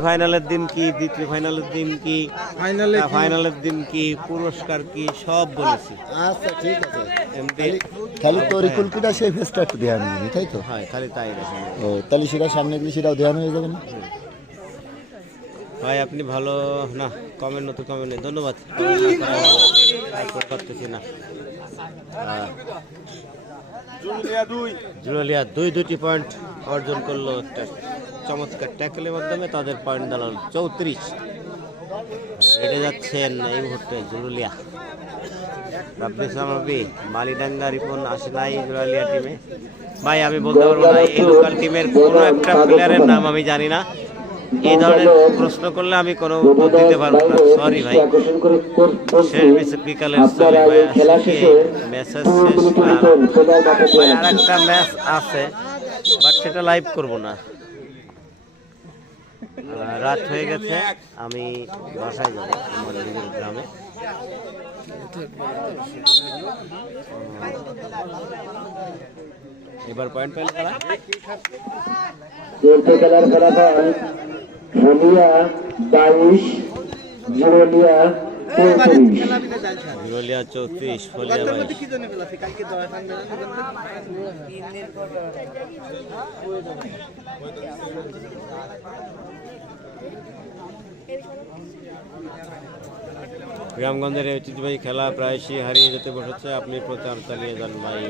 ফাইনালের দিন কি দ্বিতীয় ফাইনালের দিন কি ফাইনালে ফাইনালের দিন কি পুরস্কার কি সব বলেছি। আচ্ছা ঠিক আছে। এমনি খালি তরিকুলকিটা সেই ফেসটা একটু ধ্যান নিবি তাই তো? হয় খালি তাই ও তাহলে সেটা সামনে গেলে সেটাও ধ্যান হয়ে যাবে না? ভাই আপনি ভালো না কমেন্ট নতুন কমেন্ট নেই। ধন্যবাদ। comment না। পারতেছি না আহ, জুয়েলিয়া দুই দুটি পয়েন্ট অর্জন করল একটা চমৎকার ট্যাকেলের মাধ্যমে তাদের পয়েন্ট দাঁড়াল চৌত্রিশ। রেডে যাচ্ছেন এই মুহূর্তে জুরুলিয়া রাব্বি সামাবি মালিডাঙ্গা রিপন আসে নাই জুরালিয়া টিমে। ভাই, আমি বলতে পারব না, এই লোকাল টিমের কোনো একটা প্লেয়ারের নাম আমি জানি না। এই ধরনের প্রশ্ন করলে আমি কোনো উত্তর দিতে পারব না। সরি ভাই। শেষ বিশ- বিকালের সরি ভাই মেসেজ শেষ আর ম্যাচ আছে। বাট সেটা লাইভ করব না। রাত হয়ে গেছে, আমি বাসায় যাব আমার নিজের গ্রামে। এবার পয়েন্ট পেলে তারা চলতে খেলার ফলাফল। ভুলিয়া বাইশ জুরলিয়া চৌত্রিশ ফলিয়া গ্রামগঞ্জের ঐতিহ্যবাহী খেলা প্রায়শই হারিয়ে যেতে বসেছে। আপনি প্রচার চালিয়ে যান ভাই।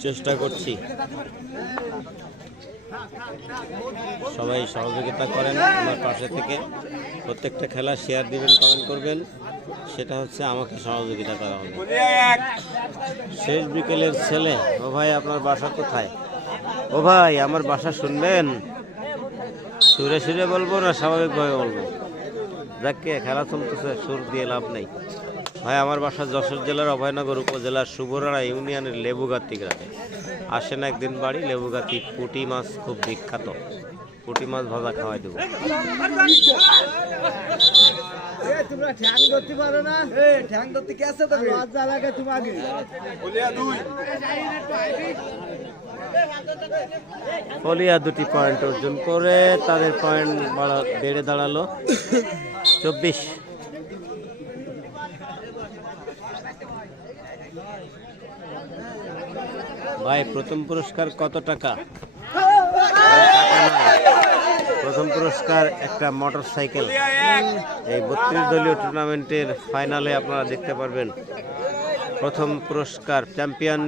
চেষ্টা করছি। সবাই সহযোগিতা করেন আমার পাশে থেকে। প্রত্যেকটা খেলা শেয়ার দিবেন কমেন্ট করবেন। সেটা হচ্ছে আমাকে সহযোগিতা করা হবে। শেষ বিকেলের ছেলে, ও ভাই, আপনার বাসা কোথায়? ও ভাই, আমার বাসা শুনবেন? সুরে সুরে বলব না, স্বাভাবিকভাবে বলব। যাকে খেলা চলতেছে, সুর দিয়ে লাভ নেই। ভাই আমার বাসা যশোর জেলার অভয়নগর উপজেলার শুভরাড়া ইউনিয়নের লেবুগাতি গ্রামে। আসেন একদিন বাড়ি লেবুগাতি পুঁটি মাছ খুব বিখ্যাত। পুঁটি মাছ ভাজা খাওয়াই দেবো। তোমরা ঠ্যাং ধরতে পারো না? ঠ্যাং ধরতে কে আছে তো লজ্জা লাগে তোমাকে। ফলিয়া দুটি পয়েন্ট অর্জন করে তাদের পয়েন্ট বাড়া বেড়ে দাঁড়াল। চব্বিশ। ভাই, প্রথম পুরস্কার কত টাকা। প্রথম পুরস্কার একটা মোটর সাইকেল এই বত্রিশ দলীয় টুর্নামেন্টের ফাইনালে আপনারা দেখতে পারবেন। প্রথম পুরস্কার চ্যাম্পিয়ন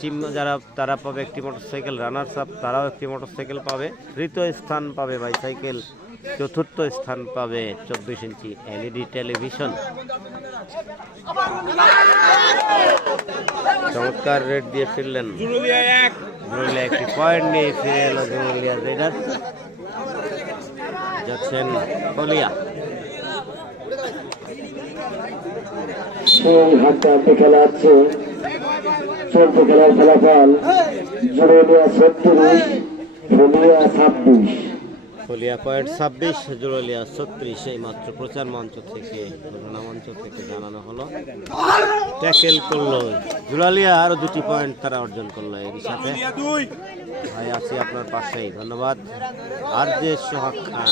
টিম যারা, তারা পাবে একটি মোটরসাইকেল। রানার্স আপ তারাও একটি মোটরসাইকেল পাবে। তৃতীয় স্থান পাবে বাইসাইকেল চতুর্থ স্থান পাবে চব্বিশ ইঞ্চি এলইডি টেলিভিশন। চমৎকার রেট দিয়ে ফিরলেন। একটি পয়েন্ট নিয়ে ফিরে এলো জুরুলিয়া রাইডার যাচ্ছেন হাতে খেলা চলতে খেলার ফলাফল জুরলিয়া ছাব্বিশ। ফলিয়া পয়েন্ট ছাব্বিশ জুরলিয়া ছত্রিশ, এই মাত্র প্রচার মঞ্চ থেকে ঘোষণা মঞ্চ থেকে জানানো হলো। ট্যাকেল করল জুলালিয়া আরও দুটি পয়েন্ট তারা অর্জন করল এর সাথে। ভাই, আছি আপনার পাশেই, ধন্যবাদ। আর যে সোহাগ খান।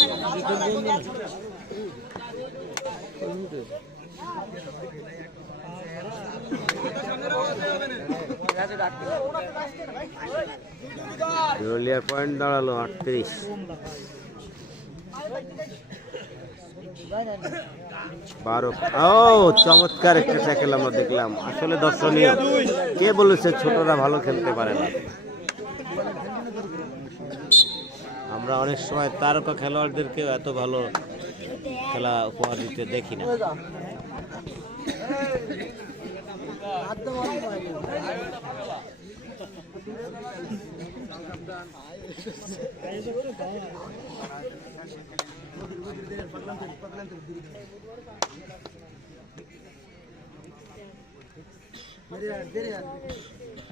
পয়েন্ট দাঁড়াল আটত্রিশ। বারো। ও, চমৎকার একটা ট্যাকেল আমরা দেখলাম। আসলে দর্শনীয়। কে বলেছে ছোটরা ভালো খেলতে পারে না? আমরা অনেক সময় তারকা খেলোয়াড়দেরকেও এত ভালো খেলা উপহার দিতে দেখি না।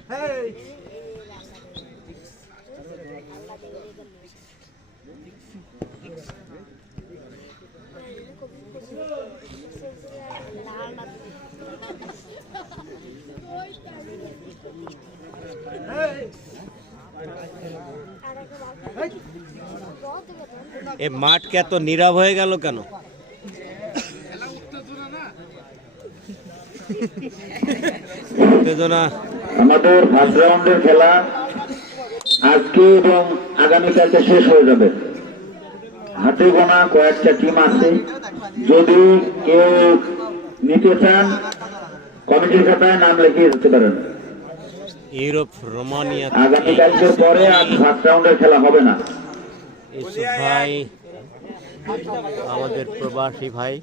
আর এ মাঠ কে এত নীরব হয়ে গেল কেন? আমাদের ফার্স্ট রাউন্ডের খেলা আজকে এবং আগামীকালকে শেষ হয়ে যাবে। হাতে গোনা কয়েকটা টিম আছে। যদি কেউ নিতে চান, কমিটির খাতায় নাম লিখিয়ে দিতে পারেন। ইউরোপ রোমানিয়া আগামীকালকের পরে আর ফার্স্ট রাউন্ডের খেলা হবে না। ইউসুফ ভাই আমাদের প্রবাসী ভাই।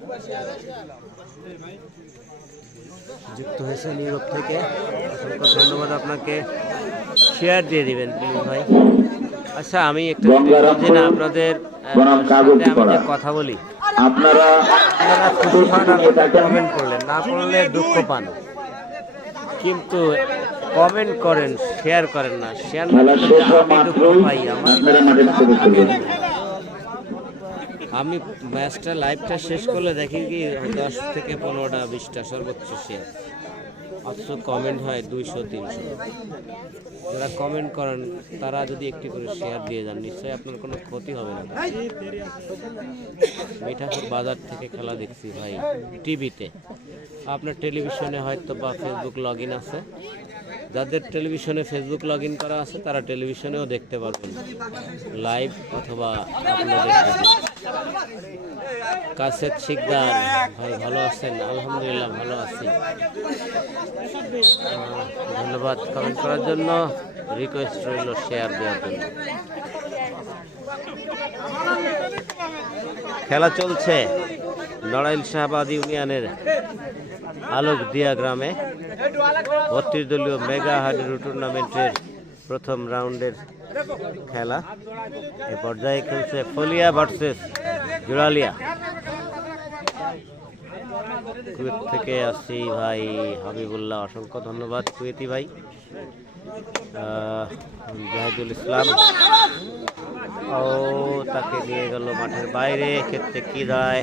যুক্ত হয়েছেন ইউরোপ থেকে। অসংখ্য ধন্যবাদ আপনাকে। শেয়ার দিয়ে দিবেন ভাই। আচ্ছা আমি একটু না আপনাদের। কথা বলি। আপনারা কমেন্ট করলেন না করলে দুঃখ পান। কিন্তু কমেন্ট করেন শেয়ার করেন না। শেয়ার না আমি দুঃখ পাই আমার। আমি ম্যাচটা লাইভটা শেষ করলে দেখি কি দশ থেকে পনেরোটা বিশটা সর্বোচ্চ শেয়ার অথচ কমেন্ট হয় দুইশো তিনশো। যারা কমেন্ট করেন তারা যদি একটি করে শেয়ার দিয়ে যান নিশ্চয়ই আপনার কোনো ক্ষতি হবে না। মিঠাপুর বাজার থেকে খেলা দেখছি ভাই টিভিতে আপনার টেলিভিশনে হয়তো বা ফেসবুক লগ ইন আছে। যাদের টেলিভিশনে ফেসবুক লগ ইন করা আছে, তারা টেলিভিশনেও দেখতে পারবেন। লাইভ অথবা আপনাদের শিকদার, ভাই ভালো আছেন? আলহামদুলিল্লাহ ভালো আছি। ধন্যবাদ কমেন্ট করার জন্য। রিকোয়েস্ট রইল শেয়ার দেওয়ার জন্য। খেলা চলছে। নড়াইল শাহবাদ ইউনিয়নের আলোক দিয়া গ্রামে বত্রিশ দলীয় মেগা হাডুরু টুর্নামেন্টের প্রথম রাউন্ডের খেলা। এ পর্যায়ে খেলছে ফলিয়া ভার্সেস জুরালিয়া। কুয়েত থেকে আসছি ভাই হাবিবুল্লাহ, অসংখ্য ধন্যবাদ কুয়েতি ভাই। জাহিদুল ইসলাম। ও তাকে নিয়ে গেল মাঠের বাইরে, ক্ষেত্রে কি দায়?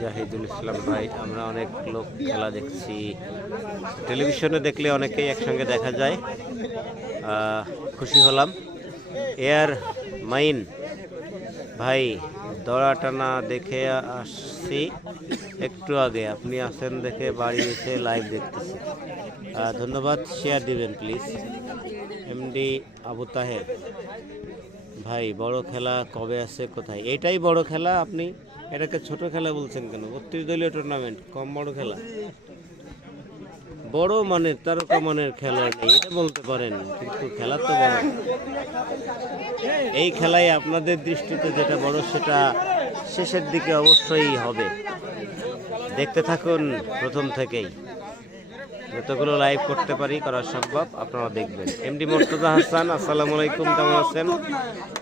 জাহিদুল ইসলাম ভাই, আমরা অনেক লোক খেলা দেখছি। টেলিভিশনে দেখলে অনেকেই একসঙ্গে দেখা যায়। খুশি হলাম। এয়ার মাইন ভাই দড়া টানা দেখে আসছি। একটু আগে আপনি আসেন দেখে বাড়ি এসে লাইভ দেখতেছি। ধন্যবাদ। শেয়ার দিবেন প্লিজ এমডি আবু তাহের। ভাই, বড় খেলা কবে আছে, কোথায়? এটাই বড় খেলা, আপনি এটাকে ছোট খেলা বলছেন কেন? বত্রিশ দলীয় টুর্নামেন্ট কম বড় খেলা। বড় মানের, তারকা মানের খেলোয়াড় নেই, এটা বলতে পারেন, কিন্তু খেলা তো বড়। এই খেলায় আপনাদের দৃষ্টিতে যেটা বড়, সেটা শেষের দিকে অবশ্যই হবে। দেখতে থাকুন প্রথম থেকেই। যতগুলো লাইভ করতে পারি, করা সম্ভব, আপনারা দেখবেন। এমডি মোর্তজা হাসান আসসালামু আলাইকুম কেমন আছেন?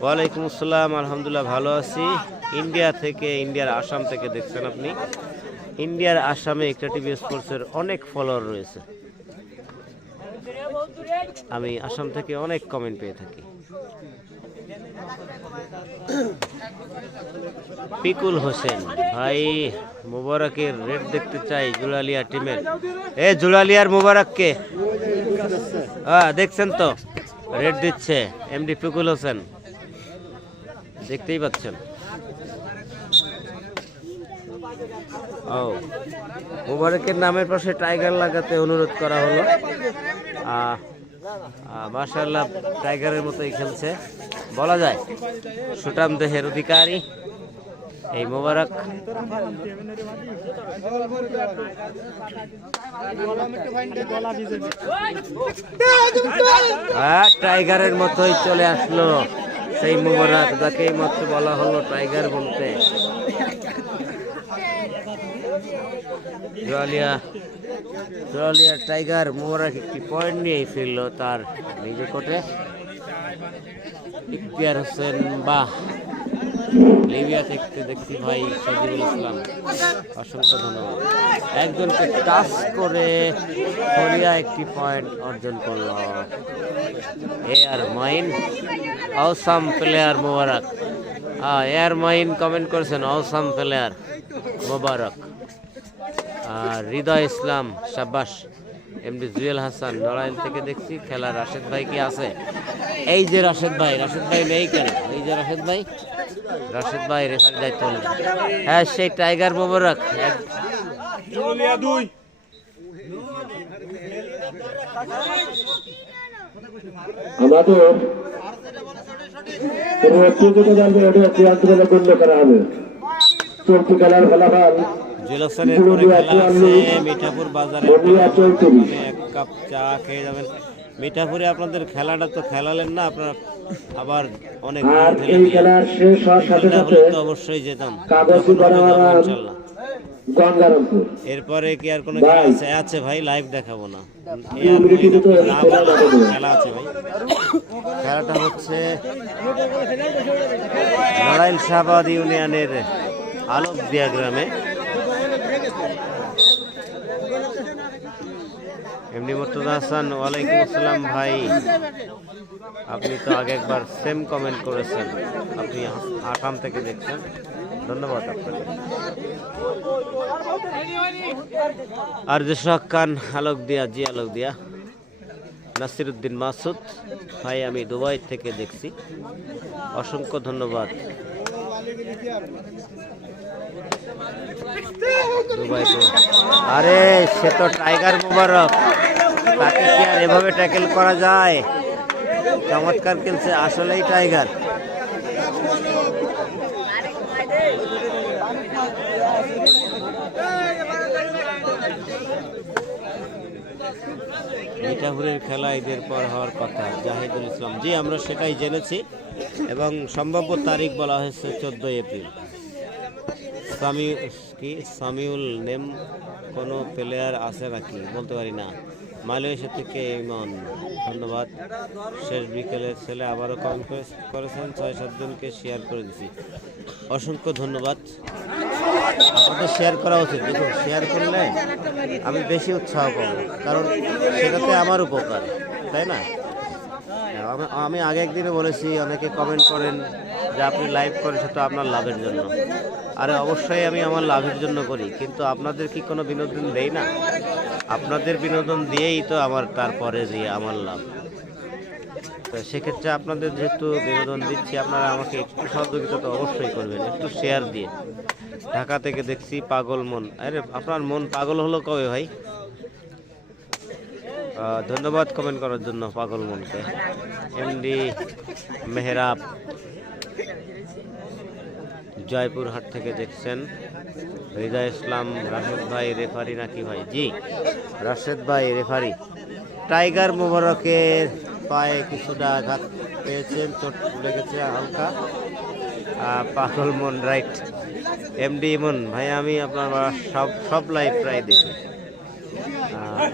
ওয়ালাইকুম আসসালাম, আলহামদুলিল্লাহ ভালো আছি। ইন্ডিয়া থেকে ইন্ডিয়ার আসাম থেকে দেখছেন আপনি। ইন্ডিয়ার আসামে একটা টিভি স্পোর্টসের অনেক ফলোয়ার রয়েছে। আমি আসাম থেকে অনেক কমেন্ট পেয়ে থাকি। পিকুল হোসেন, ভাই মুবারকের রেড দেখতে চাই জুলালিয়া টিমের। এ, জুলালিয়ার মুবারককে। হ্যাঁ দেখছেন তো রেড দিচ্ছে এমডি পিকুল হোসেন। দেখতেই পাচ্ছেন। ও, মুবারকের নামের পাশে টাইগার লাগাতে অনুরোধ করা হলো। মাশাল্লাহ টাইগারের মতোই খেলছে। বলা যায় সুটাম দেহের অধিকারী। এই মোবারক। আহ, টাইগারের মতোই চলে আসলো। সেই মোবারক এই মাত্র বলা হলো টাইগার বলতে। জলিয়া টাইগার মোবারক একটি পয়েন্ট নিয়েই ফিরল তার নিজে কোটে ইখতিয়ার হোসেন বাহ, লিবিয়া থেকে দেখছি ভাই সজিবুল ইসলাম। অসংখ্য ধন্যবাদ। একজনকে টাচ করে কোরিয়া একটি পয়েন্ট অর্জন করল। এয়ার মাইন awesome player Mobarak. Air mine comment করেছেন অসাম প্লেয়ার মোবারক। আর হৃদয় ইসলাম সাব্বাস এমডি জুয়েল হাসান, নড়াইল থেকে দেখছি, খেলা রাশেদ ভাই কি আছে? এই যে রাশেদ ভাই রাশেদ ভাই নেই কেন? এই যে রাশেদ ভাই রাশেদ ভাই রেফারি দায়িত্ব নেন। হ্যাঁ সেই টাইগার মোবারক, এক- আমাদের গণ্য করা হবে। চলতি খেলার ফলাফল হাসানের পরে খেলা আছে মিঠাপুর বাজারে। ওখানে এক কাপ চা খেয়ে যাবেন। মিঠাপুরে আপনাদের খেলাটা তো খেলালেন না আপনারা আবার অনেক দূর আর ঠেলে এই খেলার শেষ হওয়ার সাথে সাথে তো অবশ্যই যেতাম। ইনশাল্লাহ। এরপরে কি আর কোনো খেলা আছে? আছে ভাই লাইভ দেখাবো না। খেলা আছে? ভাই। খেলাটা হচ্ছে নড়াইল শাহবাদ ইউনিয়নের আলোক দিয়া গ্রামে। এমনি মুর্তজা হাসান, ওয়ালাইকুম আসসালাম ভাই। আপনি তো আগে একবার সেম কমেন্ট করেছেন। আপনি আসাম থেকে দেখছেন। ধন্যবাদ আর যে শখ খান, আলোক দিয়া, জি আলোক দিয়া। নাসিরুদ্দিন মাসুদ, ভাই, আমি দুবাই থেকে দেখছি। অসংখ্য ধন্যবাদ। আরে, সে তো টাইগার মোবারক। তাকে কি আর এভাবে ট্যাকেল করা যায়? চমৎকার খেলছে, আসলেই টাইগার মিঠাপুরের খেলা ঈদের পর হওয়ার কথা, জাহিদুল ইসলাম। জি, আমরা সেটাই জেনেছি এবং সম্ভাব্য তারিখ বলা হয়েছে চোদ্দোই এপ্রিল। সামি কি? সামিউল নেম কোনো প্লেয়ার আছে নাকি? বলতে পারি না। মালয়েশিয়া থেকে ইমন, ধন্যবাদ। শেষ বিকেলের ছেলে আবারও কমেন্ট করেছেন। ছয় সাতজনকে শেয়ার করে দিছি। অসংখ্য ধন্যবাদ। আপনাদের শেয়ার করা উচিত। দেখুন শেয়ার করলে আমি বেশি উৎসাহ পাবো, কারণ সেটাতে আমার উপকার, তাই না? আমি আগে একদিনে বলেছি, অনেকে কমেন্ট করেন যে আপনি লাইভ করেন সেটা আপনার লাভের জন্য। আরে অবশ্যই আমি আমার লাভের জন্য করি, কিন্তু আপনাদের কি কোনো বিনোদন দেই না? আপনাদের বিনোদন দিয়েই তো আমার তারপরে যে আমার লাভ। তো সেক্ষেত্রে আপনাদের যেহেতু বিনোদন দিচ্ছি, আপনারা আমাকে একটু সহযোগিতা তো অবশ্যই করবেন, একটু শেয়ার দিয়ে। ঢাকা থেকে দেখছি পাগল মন। আরে, আপনার মন পাগল হলো কবে ভাই? ধন্যবাদ কমেন্ট করার জন্য পাগল মনকে। এমডি মেহরাব জয়পুরহাট থেকে দেখছেন। হৃদয় ইসলাম রাশেদ ভাই রেফারি নাকি ভাই? জি রাশেদ ভাই রেফারি টাইগার মোবারকের পায়ে কিছুটা আঘাত পেয়েছেন চোট লেগেছে হালকা। পাগল মন রাইট এমডি ইমন ভাই আমি আপনার সব সব লাইভ প্রায় দেখি। আহ,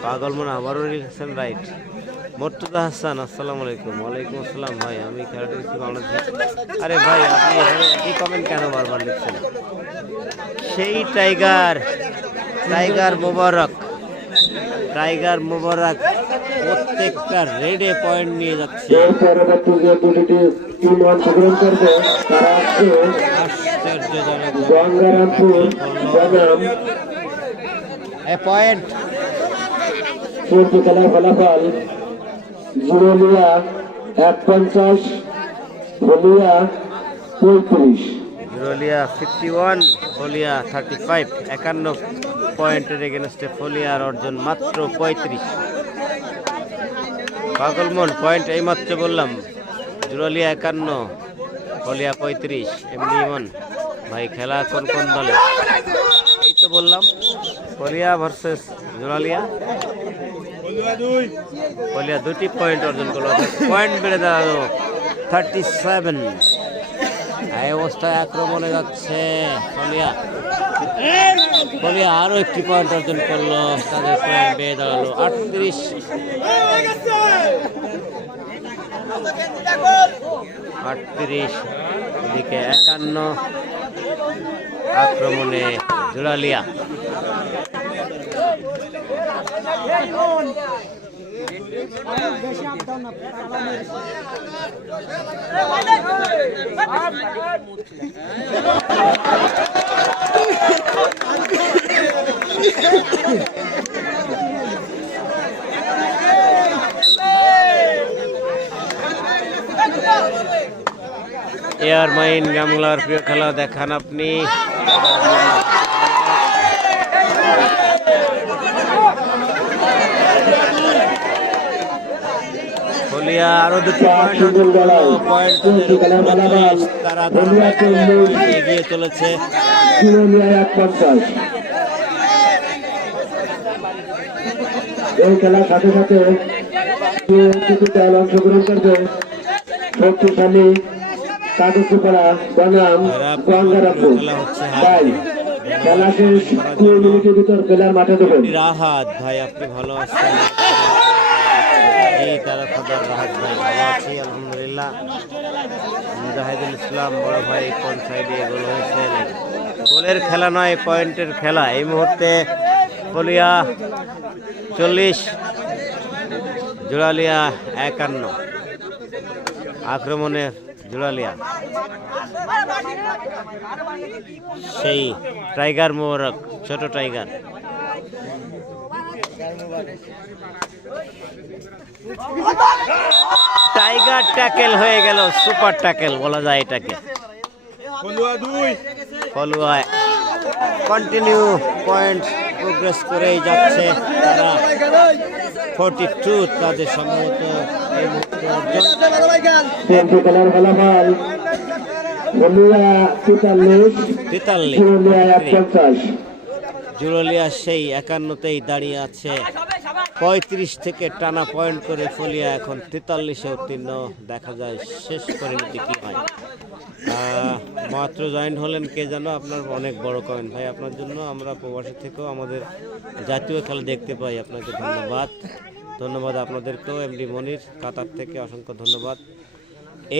পাগল মন আবারও লিখেছেন রাইট। মর্তুদা হাসান আসসালামু আলাইকুম। ওয়ালাইকুম আসসালাম ভাই আমি খেলাটা দেখছি বাংলাদেশ। আরে ভাই আপনি একই কমেন্ট কেন বারবার লিখছেন? সেই tiger tiger Mobarak tiger Mobarak প্রত্যেকটা রেডে পয়েন্ট নিয়ে যাচ্ছে। আশ্চর্যজনক। পয়েন্ট চলতি খেলার ফলাফল জুরেলিয়া এক পঞ্চাশ বলিয়া পঁয়ত্রিশ। রোলিয়া ফিফটি ওয়ান ফলিয়া থার্টি ফাইভ একান্ন পয়েন্টের এগেনস্টে ফলিয়ার অর্জন মাত্র পঁয়ত্রিশ। পাগলমন পয়েন্ট এই মাত্র বললাম জুরালিয়া একান্ন ফলিয়া পঁয়ত্রিশ, এমনি ইমন। ভাই খেলা কোন কোন দলে? এই তো বললাম ফলিয়া ভার্সেস জুরালিয়া ফলিয়া দুটি পয়েন্ট অর্জন করল। পয়েন্ট বেড়ে দাঁড়াল থার্টি সেভেন এই অবস্থায় আক্রমণে যাচ্ছে ফলিয়া ফলিয়া আরও একটি পয়েন্ট অর্জন করল। তাদের পয়েন্ট বেড়ে দাঁড়াল আটত্রিশ। আটত্রিশ, এদিকে একান্ন। আক্রমণে জুড়ালিয়া এয়ার মাইন গামলার প্রিয় খেলা দেখান আপনি। আরও দুটি পয়েন্ট তারা এগিয়ে চলেছে। এই খেলার সাথে সাথে অংশগ্রহণ করবে। শক্তিশালী কাগজপাড়া বনাম গঙ্গারামপুর তাই খেলা শেষ কুড়ি মিনিটের ভিতর খেলার মাঠে দেবেন রাহাত ভাই আপনি ভালো আছেন? তারা খবর রাহাত ভাই ভালো আছি, আলহামদুলিল্লাহ। মুজাহিদুল ইসলাম বড় ভাই কোন সাইডে গোল হয়েছে? গোলের খেলা নয়, পয়েন্টের খেলা। এই মুহূর্তে কলিয়া চল্লিশ, জোড়ালিয়া একান্ন। আক্রমণে জোড়ালিয়া। সেই টাইগার মোবারক, ছোট টাইগার। টাইগার ট্যাকেল হয়ে গেল সুপার ট্যাকেল বলা যায় এটাকে। ফলুয়ায় কন্টিনিউ পয়েন্ট প্রোগ্রেস করেই যাচ্ছে তারা। ফোরটি টু তাদের সম্ভবত এই মুহূর্তে অর্জন। তেতাল্লিশ তেতাল্লিশ জুরলিয়া সেই একান্নতেই দাঁড়িয়ে আছে। পঁয়ত্রিশ থেকে টানা পয়েন্ট করে ফলিয়া এখন তেতাল্লিশে উত্তীর্ণ। দেখা যায় শেষ পরিণতি কি হয়। মাত্র জয়েন্ট হলেন কে যেন আপনার অনেক বড় কমেন্ট ভাই, আপনার জন্য আমরা প্রবাসী থেকেও আমাদের জাতীয় খেলা দেখতে পাই। আপনাকে ধন্যবাদ। ধন্যবাদ আপনাদেরকেও, এমডি মনির, কাতার থেকে অসংখ্য ধন্যবাদ।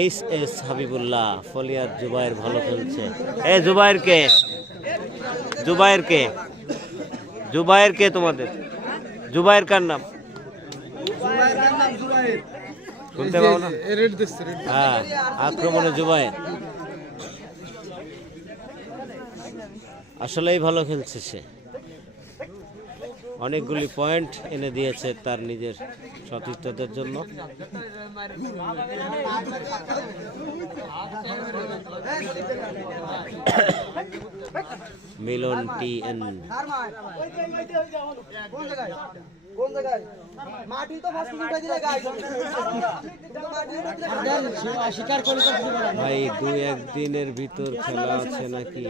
এইচ এস হাবিবুল্লাহ ফলিয়ার জুবাইর ভালো খেলছে। এ জুবাইর কে জুবাইর কে তোমাদের? জুবাইর কার নাম? শুনতে পাও না? হ্যাঁ আক্রমণে জুবাইর। আসলেই ভালো খেলছে সে। অনেকগুলি পয়েন্ট এনে দিয়েছে তার নিজের সতীর্থদের জন্য। মিলন টি এন। কোন জায়গায়? মাটি তো ফার্স্ট উঠাই দিলে গাই স্বীকার করে ভাই দুই একদিনের ভিতর খেলা আছে নাকি?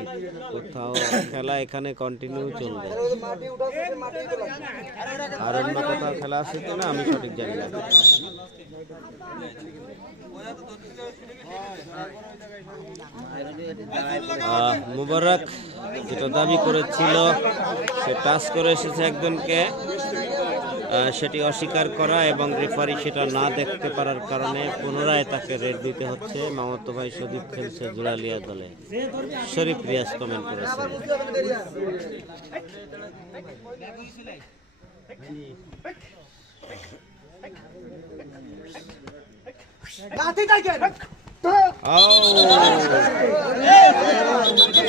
কোথাও খেলা এখানে কন্টিনিউ চলবে। আর অন্য কোথাও খেলা আছে কি না আমি সঠিক জানি না। মুবারক যেটা দাবি করেছিল, সে টাচ করে এসেছে একজনকে। সেটি অস্বীকার করা এবং রেফারি সেটা না দেখতে পারার কারণে পুনরায় তাকে রেড দিতে হচ্ছে। মামাতো ভাই সদীপ খেলছে জুরালিয়া দলে। শরীফ রিয়াজ কমেন্ট করেছে লাঠি দেখেন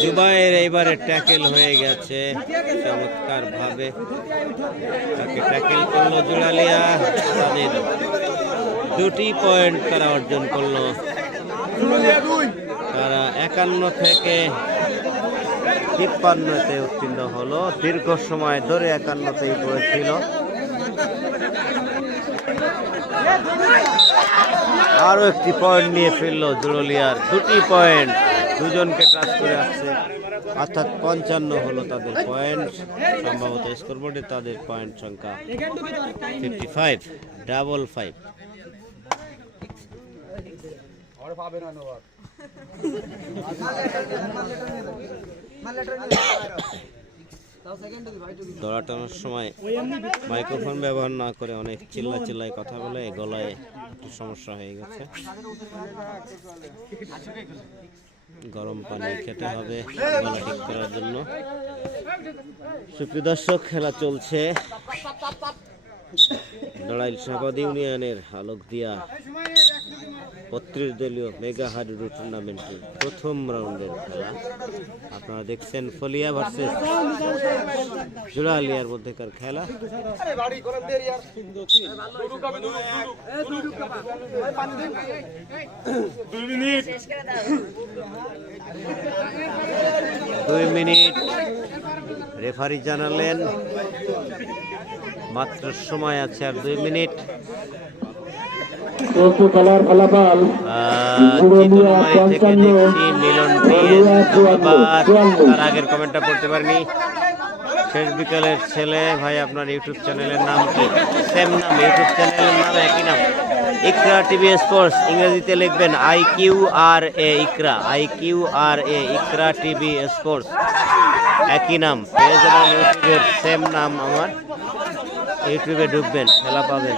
জুবাইর এইবারে ট্যাকেল হয়ে গেছে চমৎকার ভাবে তাকে ট্যাকেল করল জুড়ালিয়া তাদের দুটি পয়েন্ট তারা অর্জন করল। তারা একান্ন থেকে তিপ্পান্নতে উত্তীর্ণ হলো, দীর্ঘ সময় ধরে একান্নতেই পড়েছিল। আরও একটি পয়েন্ট নিয়ে ফেলল জুরলিয়ার দুটি পয়েন্ট দুজনকে টাচ করে আসছে অর্থাৎ পঞ্চান্ন হলো তাদের পয়েন্ট সম্ভবত স্কোরবোর্ডে তাদের পয়েন্ট সংখ্যা ফিফটি ফাইভ ডাবল ফাইভ দৌড়াটানোর সময় মাইক্রোফোন ব্যবহার না করে অনেক চিল্লা চিল্লায় কথা বলে গলায় একটু সমস্যা হয়ে গেছে। গরম পানি খেতে হবে গলা ঠিক করার জন্য। সুপ্রিয় দর্শক, খেলা চলছে। লড়াইল শাহবাদ ইউনিয়নের আলোক দিয়া বত্রিশ দলীয় মেগা হাডুডু টুর্নামেন্টের প্রথম রাউন্ডের খেলা। আপনারা দেখছেন ফলিয়া ভার্সেস জুড়ালিয়ার মধ্যেকার খেলা। দুই মিনিট রেফারি জানালেন। মাত্র সময় আছে আর দুই মিনিট। থেকে দেখছি মিলন তার আগের কমেন্টটা পড়তে পারিনি। শেষ বিকালের ছেলে ভাই আপনার ইউটিউব চ্যানেলের নাম কি? সেম নাম ইউটিউব চ্যানেলের নাম একই নাম। ইকরা টিভি স্পোর্টস ইংরেজিতে লিখবেন I Q R A Iqra. I Q R A Iqra TV sports. একই নাম। পেজ এবং ইউটিউবের সেম নাম আমার। ইউটিউবে ঢুকবেন, খেলা পাবেন।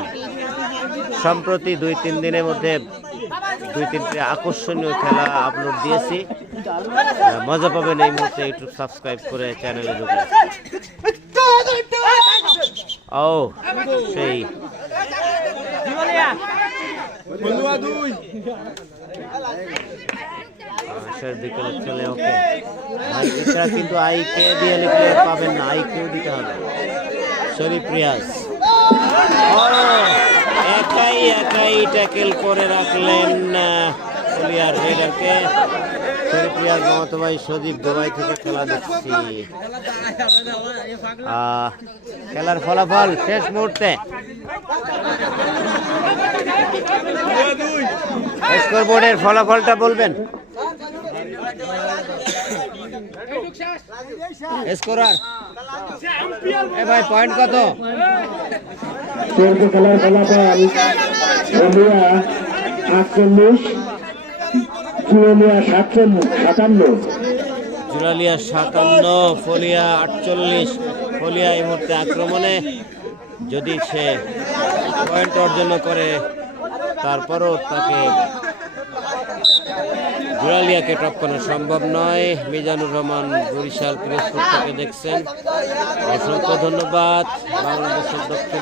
সম্প্রতি দুই, তিন দিনের মধ্যে দুই, তিনটি আকর্ষণীয় খেলা আপলোড দিয়েছি। মজা পাবেন এই মুহূর্তে ইউটিউব সাবস্ক্রাইব করে চ্যানেলে ঢুকবেন। ও, সেই। কিন্তু আই কে দিয়ে পাবেন না আই কেউ দিতে হবে। শরীফ রিয়াজ একাই একাই ট্যাকেল করে রাখলেন পুলিয়ার রেডারকে রিয়াজ মমতা ভাই সদীপ দুবাই থেকে খেলা দেখছি। খেলার ফলাফল শেষ মুহূর্তে। স্কোর বোর্ডের ফলাফলটা বলবেন? স্কোরার এ ভাই পয়েন্ট কত? চলছে খেলার ফলাফল বন্ধুরা আটচল্লিশ চুয়ালিয়া সাতচল্লিশ সাতান্ন। জুরালিয়া সাতান্ন ফলিয়া আটচল্লিশ ফলিয়া এই মুহূর্তে আক্রমণে। যদি সে পয়েন্ট অর্জন করে তারপরও তাকে জুরালিয়াকে টপ করা সম্ভব নয়। মিজানুর রহমান বরিশাল পিরোজপুর থেকে দেখছেন। অসংখ্য ধন্যবাদ। বাংলাদেশের দক্ষিণ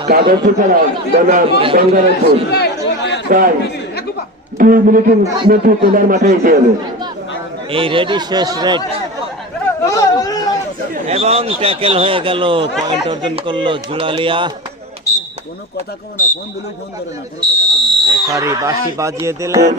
দুই মিনিটের মধ্যে মাঠে হবে এই রেডি শেষ রেড এবং ট্যাকেল হয়ে গেল পয়েন্ট অর্জন করল জুলালিয়া কোনো কথা কবে না ফোন দিলেও ফোন ধরে না কোনো কথা রেফারি বাঁশি বাজিয়ে দিলেন।